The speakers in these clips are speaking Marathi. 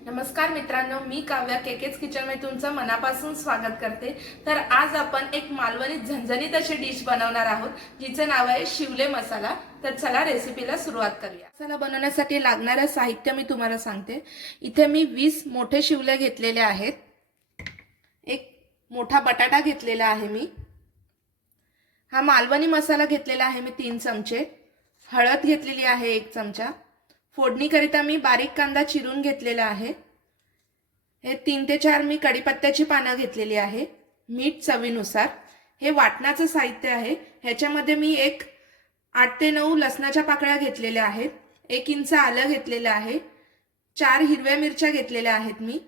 नमस्कार मित्रांनो, मी काव्या केकेच किचन मध्ये तुमचं मनापासून स्वागत करते। तर आज आपण एक मालवणी झणझणीत अशी डिश बनवणार आहोत जिचे नाव आहे शिवले मसाला। तर चला रेसिपीला सुरुवात करूया। मसाला बनवण्यासाठी लागणारे साहित्य मी तुम्हाला सांगते। इथे मी 20 मोठे शिवले घेतलेले आहेत। एक मोठा बटाटा घेतलेला आहे मी। हा मालवणी मसाला घेतलेला आहे मी 3 चमचे। हळद घेतलेली आहे 1 चमचा। फोडणीकरिता मी बारीक कांदा चिरून घेतलेला आहे। हे 3 ते 4 मी कढीपत्त्याची पानं घेतलेली आहे। मीठ चवीनुसार। हे वाटणाचं साहित्य आहे। ह्याच्यामध्ये मी 8 ते 9 लसणाच्या पाकळ्या घेतलेल्या आहेत। 1 इंच आलं घेतलेलं आहे। 4 हिरव्या मिरच्या घेतलेल्या आहेत मी।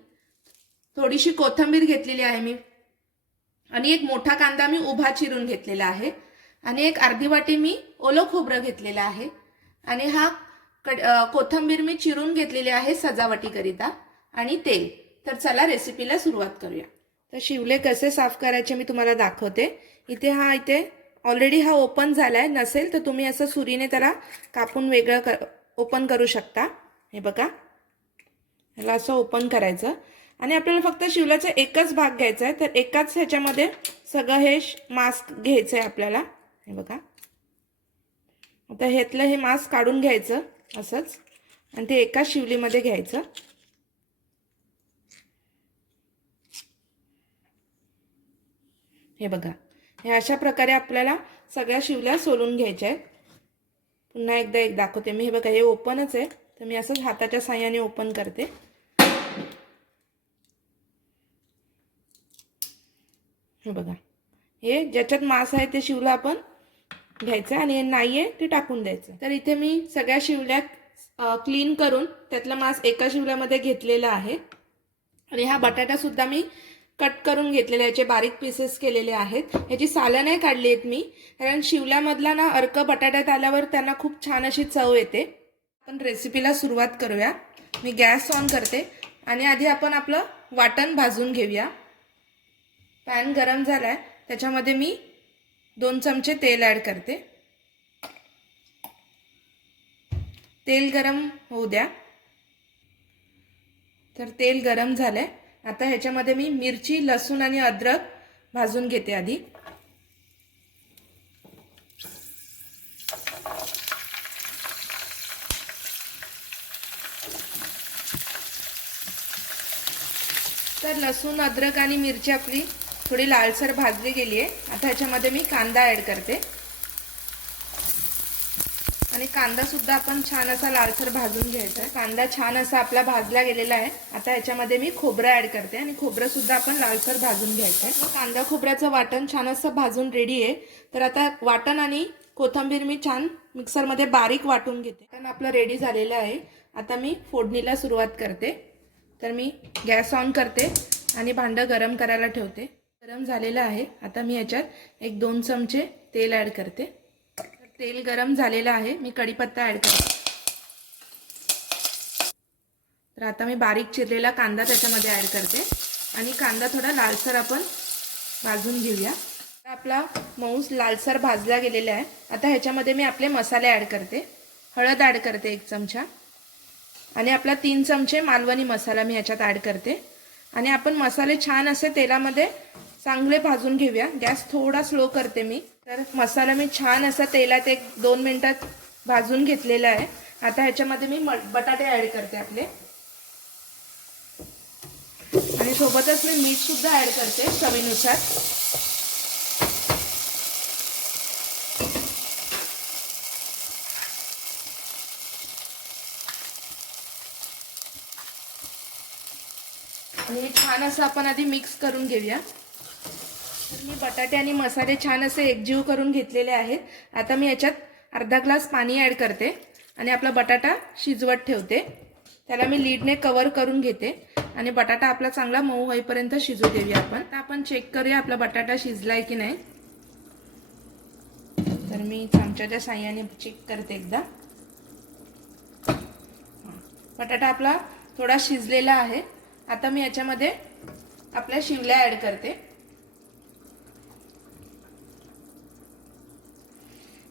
थोडीशी कोथिंबीर घेतलेली आहे मी आणि एक मोठा कांदा मी उभा चिरून घेतलेला आहे आणि एक अर्धी वाटी मी ओलं खोबरं घेतलेलं आहे आणि हा कोथिंबीर मी चिरून घेतलेली आहे सजावटीकरिता आणि तेल। तर चला रेसिपीला सुरुवात करूया। तर शिवले कसे साफ करायचे मी तुम्हाला दाखवते। इथे ऑलरेडी हा ओपन झालाय, नसेल तर तुम्ही असं सुरीने त्याला कापून वेगळं ओपन करू शकता। हे बघा, याला असं ओपन करायचं आणि आपल्याला फक्त शिवल्याचा एकच भाग घ्यायचा आहे। तर एकाच ह्याच्यामध्ये सगळं हे मास्क घ्यायचं आहे आपल्याला। हे बघा, आता ह्यातलं हे मास्क काढून घ्यायचं असंच आणि ते एका शिवलीमध्ये घ्यायचं। हे बघा, हे अशा प्रकारे आपल्याला सगळ्या शिवल्या सोलून घ्यायच्या आहेत। पुन्हा एकदा दाखवते मी। हे बघा, हे ओपनच आहे, तर मी असंच हाताच्या साहाय्याने ओपन करते। हे बघा, हे ज्याच्यात मांस आहे ते शिवलं आपण घ्यायचं आणि नाहीये ते टाकून द्यायचं। तर इथे मी सगळ्या शिवल्या क्लीन करून त्यातला मांस एका शिवल्यामध्ये घेतलेला आहे आणि हा बटाटा सुद्धा मी कट करून घेतलेला, याचे बारीक पीसेस केलेले आहेत। ह्याची सालं नाही काढली आहेत मी, कारण शिवल्यामधला ना अर्क बटाट्यात आल्यावर त्यांना खूप छान अशी चव येते। आपण रेसिपीला सुरुवात करूया। मी गॅस ऑन करते आणि आधी आपण आपलं वाटण भाजून घेऊया। पॅन गरम झालाय, त्याच्यामध्ये मी 2 चमचे तेल ऍड करते। तेल गरम होऊ द्या। तर तेल गरम झालंय, आता ह्याच्यामध्ये मी मिरची, लसूण आणि अद्रक भाजून घेते आधी। तर लसूण, अद्रक आणि मिरची आपली थोडी लालसर भाजली गेली आहे। आता ह्याच्यामध्ये मी कांदा ऍड करते आणि कांदा सुद्धा आपण छान असा लालसर भाजून घ्यायचा आहे। कांदा छान असा आपला भाजला गेलेला आहे। आता ह्याच्यामध्ये मी खोबरं ऍड करते आणि खोबरं सुद्धा आपण लालसर भाजून घ्यायचं आहे। कांदा खोबऱ्याचं वाटण छान असं भाजून रेडी आहे। तर आता वाटण आणि कोथिंबीर मी छान मिक्सरमध्ये बारीक वाटून घेते। वाटण आपलं रेडी झालेलं आहे। आता मी फोडणीला सुरुवात करते। तर मी गॅस ऑन करते आणि भांडं गरम करायला ठेवते। गरम झालेलं आहे, आता मी याच्यात 1-2 चमचे तेल ऍड करते। तेल गरम झालेलं आहे, मी कढीपत्ता ऍड करते। तर आता मी बारीक चिरलेला कांदा त्याच्यामध्ये ऍड करते आणि कांदा थोडा लालसर आपण भाजून घेऊया। आपला मांस लालसर भाजला गेलेला आहे। आता ह्याच्यामध्ये मी आपले मसाले ऍड करते। हळद ऍड करते 1 चमचा आणि आपला 3 चमचे मालवणी मसाला मी याच्यात ऍड करते आणि आपण मसाले छान असे तेलामध्ये चांगले भाजून घेऊया। गॅस थोडा स्लो करते मी। तर मसाला मी छान असा तेलात 1-2 मिनिटात भाजून घेतलेला आहे। आता ह्याच्यामध्ये मी बटाटे ऍड करते आपले आणि सोबतच मी मीठ सुद्धा ऍड करते चवीनुसार। आणि छान असं आपण आधी मिक्स करून घेऊया। तर मी बटाटे आणि मसाले छान असे एकजीव करून घेतलेले आहेत। आता मी याच्यात अर्धा ग्लास पाणी ऍड करते आणि आपला बटाटा शिजवत ठेवते। त्याला मी लीडने कव्हर करून घेते आणि बटाटा आपला चांगला मऊ होईपर्यंत शिजू देऊया आपण। आता आपण चेक करूया आपला बटाटा शिजलाय की नाही। तर मी चमच्याच्या साहाय्याने चेक करते एकदा। बटाटा आपला थोडा शिजलेला आहे। आता मी याच्यामध्ये आपल्या शिवल्या ऍड करते।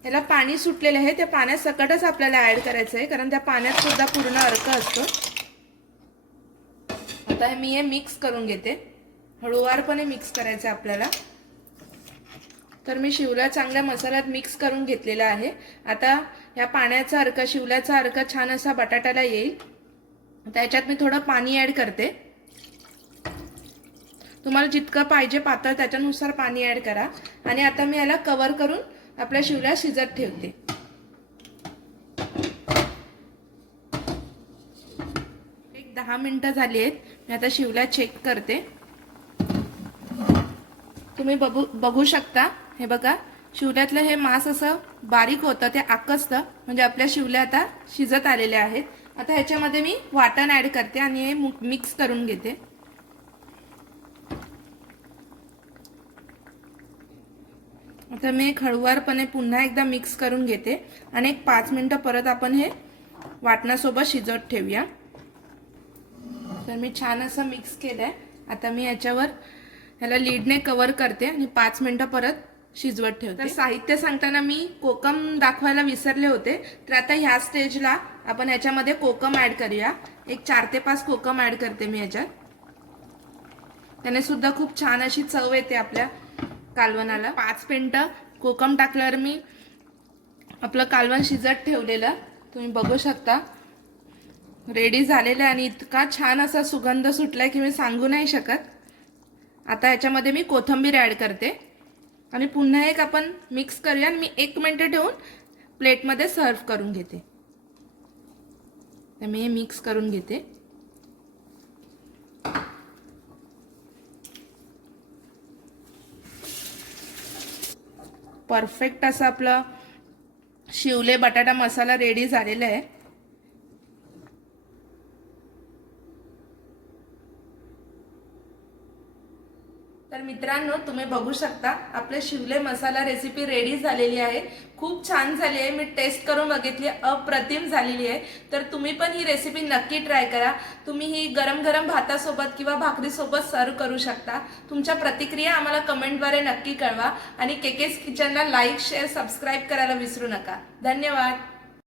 याला पाणी सुटलेलं आहे, त्या पाण्यासकटच आपल्याला ऍड करायचं आहे, कारण त्या पाण्यात सुद्धा पूर्ण अर्क असतो। आता मी हे मिक्स करून घेते. हळूवारपणे मिक्स करायचं आपल्याला. तर मी शिवला चांगल्या मसाल्यात मिक्स करून घेतलेला आहे. आता या पाण्याचा अर्क, शिवल्याचा अर्क छान असा बटाट्याला येईल. त्याच्यात मी थोडं पाणी ॲड करते. तुम्हाला जितकं पाहिजे पातळ त्याच्यानुसार पाणी ॲड करा. आणि आता मी याला कव्हर करून आपल्या शिवल्या शिजत ठेवते. एक 10 मिनिटं झाली आहेत. मी आता शिवल्या चेक करते. तुम्ही बघू शकता. हे बघा, शिवल्यातलं हे मांस असं बारीक होतं, ते आकसतं. म्हणजे आपल्या शिवल्या आता शिजत आलेल्या आहेत. आता ह्याच्यामध्ये मी वाटण ॲड करते आणि हे मिक्स करून घेते. आता मी एक हळूवारपणे पुन्हा एकदा मिक्स करून घेते आणि एक 5 मिनिटं परत आपण हे वाटणासोबत शिजत ठेवूया. तर मी छान असं मिक्स केलंय. आता मी याच्यावर ह्याला लीडने कव्हर करते आणि 5 मिनिटं परत शिजवत ठेवते. तर साहित्य सांगताना मी कोकम दाखवायला विसरले होते. तर आता ह्या स्टेजला आपण याच्यामध्ये कोकम ॲड करूया. एक 4 ते 5 कोकम ॲड करते मी याच्यात. त्याने सुद्धा खूप छान अशी चव येते आपल्या कालवणाला. 5 मिनिटं कोकम टाकल्यावर मी आपलं कालवण शिजत ठेवलेलं तुम्ही बघू शकता रेडी झालेलं आहे. आणि इतका छान असा सुगंध सुटलाय की मी सांगू नाही शकत. आता याच्यामध्ये मी कोथिंबीर ॲड करते आणि पुन्हा एक आपण मिक्स करूया. आणि मी 1 मिनिट ठेवून प्लेटमध्ये सर्व करून घेते. तर मी हे मिक्स करून घेते. परफेक्ट असं आपलं शिवले बटाटा मसाला रेडी झालेला आहे. तर मित्रांनो, तुम्ही बघू शकता आपले शिवले मसाला रेसिपी रेडी झालेली आहे. खूप छान झाली आहे. मी टेस्ट करून बघितली, अप्रतिम झालेली आहे. तर तुम्ही पण ही रेसिपी नक्की ट्राय करा. तुम्ही ही गरम गरम भातासोबत किंवा भाकरीसोबत सर्व करू शकता. तुमच्या प्रतिक्रिया आम्हाला कमेंटद्वारे नक्की कळवा. आणि केकेस किचनला लाईक, शेअर, सबस्क्राईब करायला विसरू नका. धन्यवाद.